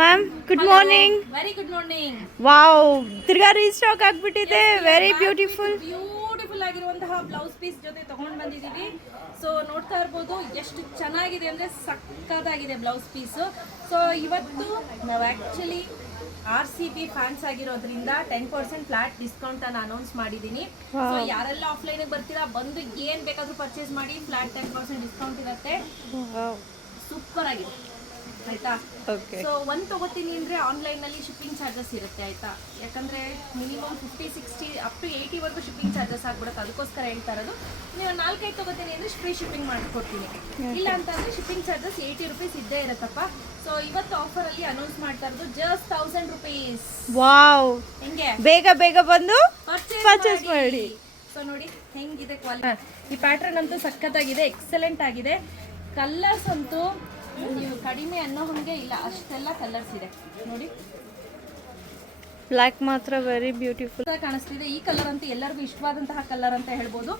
Ma'am good morning. Very good morning. Wow, ತಿರ್ಗಾ restock ಆಗ್ಬಿಟ್ಟಿದೆ. Very beautiful ಆಗಿರುವಂತಹ blouse piece ಜೊತೆ ತಗೊಂಡು ಬಂದಿದ್ದೀವಿ. ಸೊ ನೋಡ್ತಾ ಇರ್ಬೋದು ಎಷ್ಟು ಚೆನ್ನಾಗಿದೆ ಅಂದರೆ ಸಕ್ಕತ್ತಾಗಿದೆ ಬ್ಲೌಸ್ ಪೀಸು. ಸೊ ಇವತ್ತು ನಾವು ಆ್ಯಕ್ಚುಲಿ RCB ಫ್ಯಾನ್ಸ್ ಆಗಿರೋದ್ರಿಂದ 10% ಫ್ಲಾಟ್ ಡಿಸ್ಕೌಂಟ್ ಅನ್ನು ಅನೌನ್ಸ್ ಮಾಡಿದ್ದೀನಿ. ಸೊ ಯಾರೆಲ್ಲ ಆಫ್ಲೈನಿಗೆ ಬರ್ತೀರಾ ಬಂದು ಏನು ಬೇಕಾದರೂ ಪರ್ಚೇಸ್ ಮಾಡಿ, ಫ್ಲಾಟ್ 10% ಡಿಸ್ಕೌಂಟ್ ಇರುತ್ತೆ. ಸೂಪರ್ ಆಗಿದೆ ಆಯ್ತಾ. ಸೊ ಒಂದು ತಗೋತೀನಿ ಅಂದರೆ ಆನ್ಲೈನಲ್ಲಿ ಶಿಪ್ಪಿಂಗ್ ಚಾರ್ಜಸ್ ಇರುತ್ತೆ ಆಯ್ತಾ. ಯಾಕಂದರೆ ಮಿನಿಮಮ್ 50-60 ಅಪ್ ಟು 80ವರೆಗೂ ಶಿಪ್ಪಿಂಗ್ ಚಾರ್ಜಸ್ ಆಗ್ಬಿಡುತ್ತೆ. ಅದಕ್ಕೋಸ್ಕರ ಹೇಳ್ತಾ ಇರೋದು. ನೀವು 4-5 ತಗೋತೀನಿ ಅಂದರೆ ಫ್ರೀ ಶಿಪ್ಪಿಂಗ್ ಮಾಡಿಕೊಡ್ತೀನಿ. ಇಲ್ಲ ಅಂತಂದರೆ ಶಿಪ್ಪಿಂಗ್ ಚಾರ್ಜಸ್ 80 ರೂಪೀಸ್ ಇದ್ದೇ ಇರುತ್ತಪ್ಪ. ಸೊ ಇವತ್ತು ಆಫರಲ್ಲಿ ಅನೌನ್ಸ್ ಮಾಡ್ತಾ ಇರೋದು ಜಸ್ಟ್ 1000 ರೂಪೀಸ್. ವಾವ್, ಹೆಂಗೆ ಬೇಗ ಬೇಗ ಬಂದು ಪರ್ಚೇಸ್ ಮಾಡಿ. ಸೊ ನೋಡಿ ಹೆಂಗಿದೆ ಕ್ವಾಲಿಟಿ. ಈ ಪ್ಯಾಟರ್ನ್ ಅಂತೂ ಸಖತ್ತಾಗಿದೆ, ಎಕ್ಸಲೆಂಟ್ ಆಗಿದೆ. ಕಲರ್ಸ್ ಅಂತೂ ನೀವು ಕಡಿಮೆ ಅನ್ನೋ ಹಾಗೆ ಇಲ್ಲ, ಅಷ್ಟೆಲ್ಲ ಕಲರ್ಸ್ ಇದೆ ನೋಡಿ. ಬ್ಲ್ಯಾಕ್ ಮಾತ್ರ ವೆರಿ ಬ್ಯೂಟಿಫುಲ್ ಕಾಣಿಸ್ತಿದೆ. ಈ ಕಲರ್ ಅಂತೂ ಎಲ್ಲರಿಗೂ ಇಷ್ಟವಾದಂತಹ ಕಲರ್ ಅಂತ ಹೇಳ್ಬೋದು.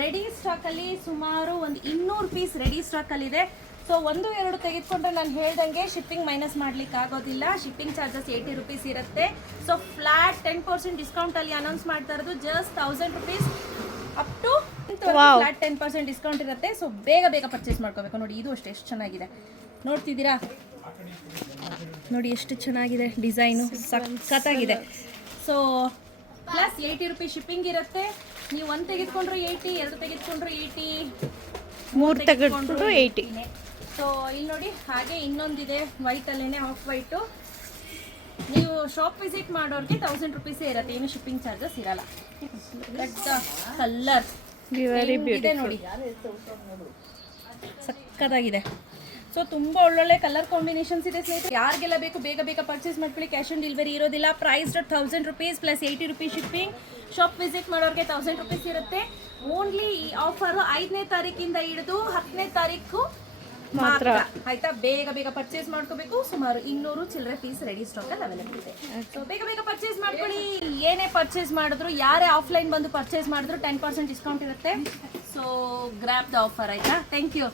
ರೆಡಿ ಸ್ಟಾಕಲ್ಲಿ ಸುಮಾರು ಒಂದು 200 ಪೀಸ್ ರೆಡಿ ಸ್ಟಾಕಲ್ಲಿದೆ. ಸೊ 1-2 ತೆಗೆದುಕೊಂಡ್ರೆ ನಾನು ಹೇಳ್ದಂಗೆ ಶಿಪ್ಪಿಂಗ್ ಮೈನಸ್ ಮಾಡ್ಲಿಕ್ಕೆ ಆಗೋದಿಲ್ಲ. ಶಿಪ್ಪಿಂಗ್ ಚಾರ್ಜಸ್ 80 ರೂಪೀಸ್ ಇರುತ್ತೆ. ಸೊ ಫ್ಲಾಟ್ 10% ಡಿಸ್ಕೌಂಟಲ್ಲಿ ಅನೌನ್ಸ್ ಮಾಡ್ತಾ ಇರೋದು just 1000 rupees up to flat 10% discount ಇರುತ್ತೆ. ಸೊ ಬೇಗ ಬೇಗ ಪರ್ಚೇಸ್ ಮಾಡ್ಕೋಬೇಕು. ನೋಡಿ ಇದು ಅಷ್ಟೇ ಎಷ್ಟು ಚೆನ್ನಾಗಿದೆ, ನೋಡ್ತಿದ್ದೀರಾ ನೋಡಿ ಎಷ್ಟು ಚೆನ್ನಾಗಿದೆ ಡಿಸೈನು, ಸಖತ್ತಾಗಿದೆ. ಸೊ ಪ್ಲಸ್ 80 ರೂಪೀಸ್ ಶಿಪ್ಪಿಂಗ್ ಇರುತ್ತೆ. ನೀವು 1 ತೆಗೆದುಕೊಂಡ್ರು 80, 2 ತೆಗೆದುಕೊಂಡ್ರು 80, 3 ತೆಗೆದುಕೊಂಡ್ರು 80. ಸೊ ಇಲ್ಲಿ ನೋಡಿ ಹಾಗೆ ಇನ್ನೊಂದಿದೆ ವೈಟಲ್ಲೇ, ಆಫ್ ವೈಟು. ನೀವು ಶಾಪ್ ವಿಸಿಟ್ ಮಾಡೋರಿಗೆ 1000 ರೂಪೀಸೇ ಇರುತ್ತೆ, ಏನು ಶಿಪ್ಪಿಂಗ್ ಚಾರ್ಜಸ್ ಇರಲ್ಲ. ಕಲರ್ ನೋಡಿ ಸಕ್ಕತ್ತಾಗಿದೆ. ಸೊ ತುಂಬ ಒಳ್ಳೊಳ್ಳೆ ಕಲರ್ ಕಾಂಬಿನೇಷನ್ಸ್ ಇದೆ ಸ್ನೇಹಿತರೆ. ಯಾರಿಗೆಲ್ಲ ಬೇಕು ಬೇಗ ಬೇಗ ಪರ್ಚೇಸ್ ಮಾಡ್ಕೊಳ್ಳಿ. ಕ್ಯಾಶ್ ಆನ್ ಡೆಲಿವರಿ ಇರೋದಿಲ್ಲ. Price 1000 rupees plus 80 rupees shipping. Shop visit ಮಾಡೋರಿಗೆ 1000 ರೂಪೀಸ್ ಇರುತ್ತೆ. ಓನ್ಲಿ ಈ ಆಫರು 5ನೇ ತಾರೀಕಿಂದ ಹಿಡಿದು 10ನೇ ತಾರೀಕು ಮಾತ್ರ ಆಯ್ತಾ. ಬೇಗ ಬೇಗ ಪರ್ಚೇಸ್ ಮಾಡ್ಕೋಬೇಕು. ಸುಮಾರು 200 ಚಿಲ್ಲರೆ ಪೀಸ್ ರೆಡಿ ಸ್ಟಾಕ್ ಅಲ್ಲಿ ಅವೈಲೇಬಲ್ ಇದೆ. ಸೊ ಬೇಗ ಬೇಗ ಪರ್ಚೇಸ್ ಮಾಡ್ಕೊಳ್ಳಿ. ಏನೇ ಪರ್ಚೇಸ್ ಮಾಡಿದ್ರು, ಯಾರೇ ಆಫ್ಲೈನ್ ಬಂದು ಪರ್ಚೇಸ್ ಮಾಡಿದ್ರು 10% ಡಿಸ್ಕೌಂಟ್ ಇರುತ್ತೆ. ಸೊ ಗ್ರ್ಯಾಬ್ ದ ಆಫರ್ ಆಯ್ತಾ. Thank you.